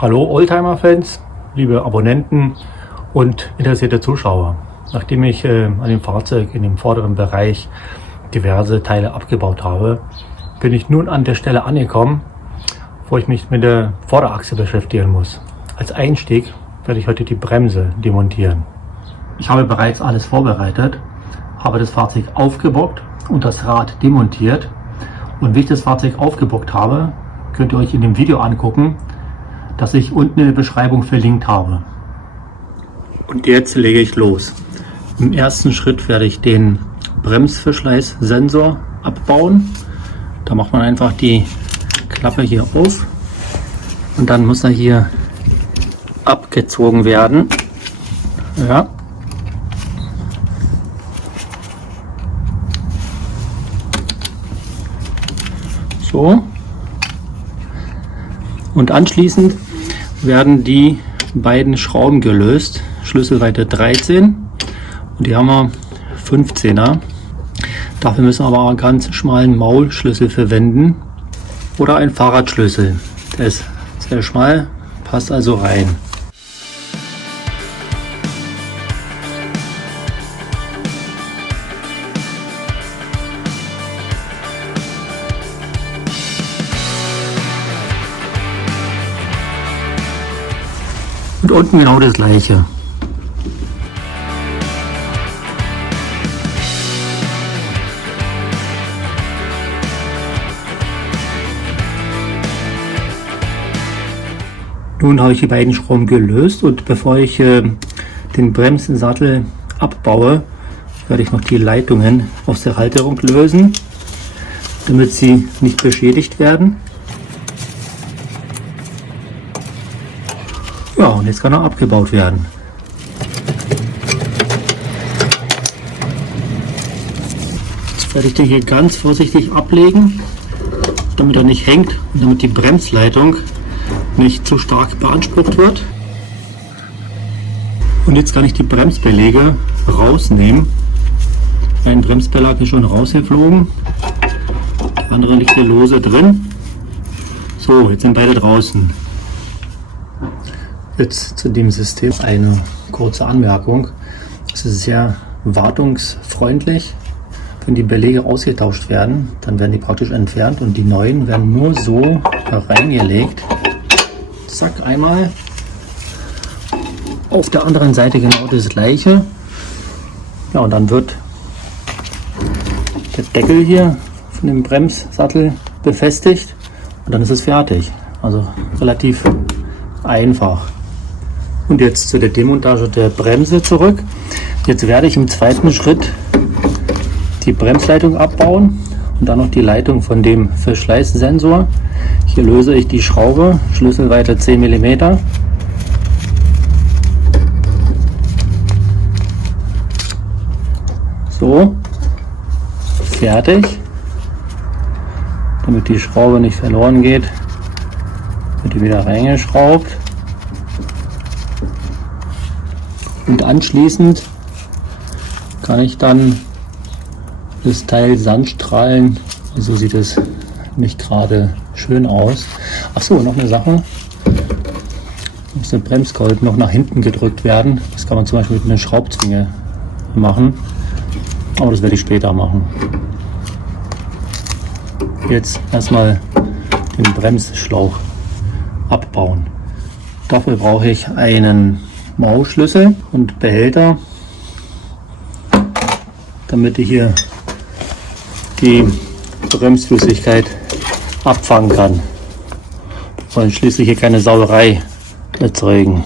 Hallo Oldtimer-Fans, liebe Abonnenten und interessierte Zuschauer. Nachdem ich an dem Fahrzeug in dem vorderen Bereich diverse Teile abgebaut habe, bin ich nun an der Stelle angekommen, wo ich mich mit der Vorderachse beschäftigen muss. Als Einstieg werde ich heute die Bremse demontieren. Ich habe bereits alles vorbereitet, habe das Fahrzeug aufgebockt und das Rad demontiert. Und wie ich das Fahrzeug aufgebockt habe, könnt ihr euch in dem Video angucken, das ich unten in der Beschreibung verlinkt habe. Und jetzt lege ich los. Im ersten Schritt werde ich den Bremsverschleißsensor abbauen. Da macht man einfach die Klappe hier auf und dann muss er hier abgezogen werden. Ja. So. Und anschließend werden die beiden Schrauben gelöst. Schlüsselweite 13 und die haben wir 15er. Dafür müssen wir aber einen ganz schmalen Maulschlüssel verwenden oder einen Fahrradschlüssel. Der ist sehr schmal, passt also rein. Und unten genau das gleiche. Nun habe ich die beiden Schrauben gelöst und bevor ich den Bremssattel abbaue, werde ich noch die Leitungen aus der Halterung lösen, damit sie nicht beschädigt werden. Ja, und jetzt kann er abgebaut werden. Jetzt werde ich den hier ganz vorsichtig ablegen, damit er nicht hängt und damit die Bremsleitung nicht zu stark beansprucht wird. Und jetzt kann ich die Bremsbeläge rausnehmen. Ein Bremsbelag ist schon rausgeflogen, der andere liegt hier lose drin. So, jetzt sind beide draußen. Jetzt zu dem System eine kurze Anmerkung. Es ist sehr wartungsfreundlich. Wenn die Beläge ausgetauscht werden, dann werden die praktisch entfernt und die neuen werden nur so reingelegt. Zack, einmal. Auf der anderen Seite genau das gleiche. Ja, und dann wird der Deckel hier von dem Bremssattel befestigt und dann ist es fertig. Also relativ einfach. Und jetzt zu der Demontage der Bremse zurück. Jetzt werde ich im zweiten Schritt die Bremsleitung abbauen und dann noch die Leitung von dem Verschleißsensor. Hier löse ich die Schraube, Schlüsselweite 10 mm. So, fertig. Damit die Schraube nicht verloren geht, wird die wieder reingeschraubt. Und anschließend kann ich dann das Teil sandstrahlen. So sieht es nicht gerade schön aus. Achso, noch eine Sache. Muss der Bremskolben noch nach hinten gedrückt werden. Das kann man zum Beispiel mit einer Schraubzwinge machen. Aber das werde ich später machen. Jetzt erstmal den Bremsschlauch abbauen. Dafür brauche ich einen Maulschlüssel und Behälter, damit ich hier die Bremsflüssigkeit abfangen kann. Wir wollen schließlich hier keine Sauerei erzeugen.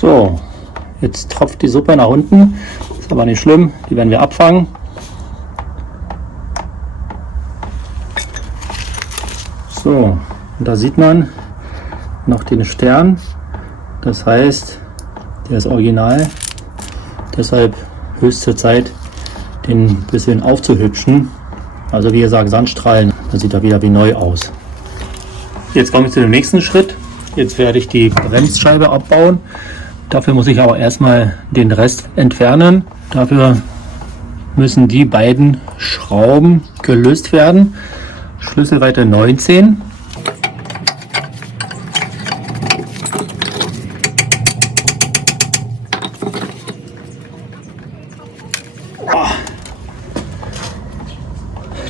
So, jetzt tropft die Suppe nach unten, ist aber nicht schlimm, die werden wir abfangen. So, und da sieht man noch den Stern, das heißt, der ist original, deshalb höchste Zeit, den ein bisschen aufzuhübschen. Also wie gesagt, Sandstrahlen, dann sieht er wieder wie neu aus. Jetzt komme ich zu dem nächsten Schritt. Jetzt werde ich die Bremsscheibe abbauen. Dafür muss ich aber erstmal den Rest entfernen. Dafür müssen die beiden Schrauben gelöst werden. Schlüsselweite 19.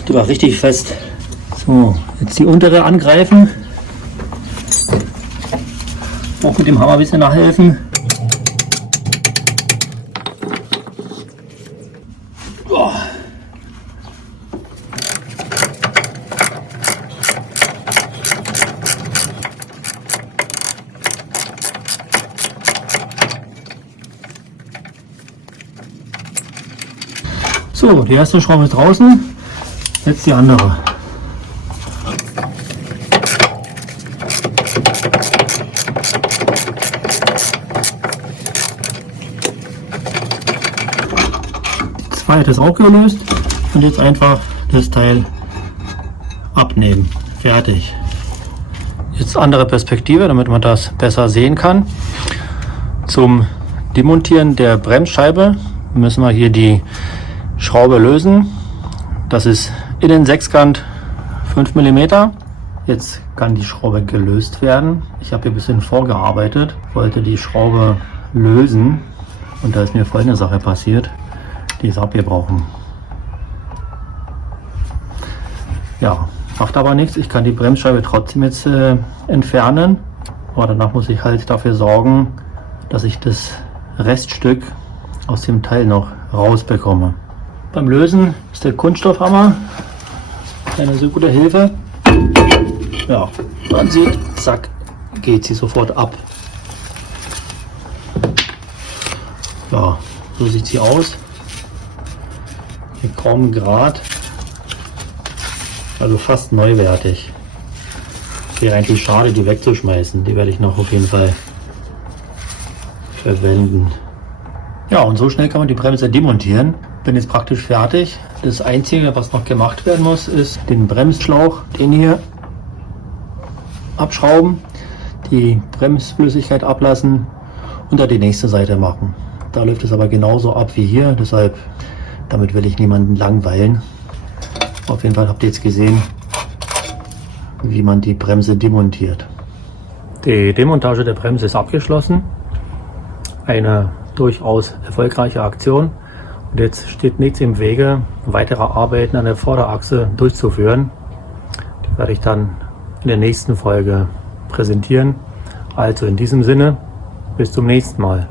Die war richtig fest. So, jetzt die untere angreifen. Auch mit dem Hammer ein bisschen nachhelfen. Oh. So, die erste Schraube ist draußen. Jetzt die andere. Die zweite ist auch gelöst und jetzt einfach das Teil abnehmen. Fertig. Jetzt andere Perspektive, damit man das besser sehen kann. Zum Demontieren der Bremsscheibe müssen wir hier die Schraube lösen. Das ist innen Sechskant 5 mm. Jetzt kann die Schraube gelöst werden. Ich habe hier ein bisschen vorgearbeitet, wollte die Schraube lösen und da ist mir folgende Sache passiert, die ist abgebrochen. Ja, macht aber nichts. Ich kann die Bremsscheibe trotzdem jetzt entfernen, aber danach muss ich halt dafür sorgen, dass ich das Reststück aus dem Teil noch rausbekomme. Beim Lösen ist der Kunststoffhammer eine sehr gute Hilfe. Ja, man sieht, zack, geht sie sofort ab. Ja, so sieht sie aus. Hier kaum Grad, also fast neuwertig. Wäre eigentlich schade, die wegzuschmeißen. Die werde ich noch auf jeden Fall verwenden. Ja, und so schnell kann man die Bremse demontieren. Bin jetzt praktisch fertig. Das Einzige, was noch gemacht werden muss, ist den Bremsschlauch, den hier abschrauben, die Bremsflüssigkeit ablassen und dann die nächste Seite machen. Da läuft es aber genauso ab wie hier, deshalb, damit will ich niemanden langweilen. Auf jeden Fall habt ihr jetzt gesehen, wie man die Bremse demontiert. Die Demontage der Bremse ist abgeschlossen. Eine durchaus erfolgreiche Aktion. Und jetzt steht nichts im Wege, weitere Arbeiten an der Vorderachse durchzuführen. Die werde ich dann in der nächsten Folge präsentieren. Also in diesem Sinne, bis zum nächsten Mal.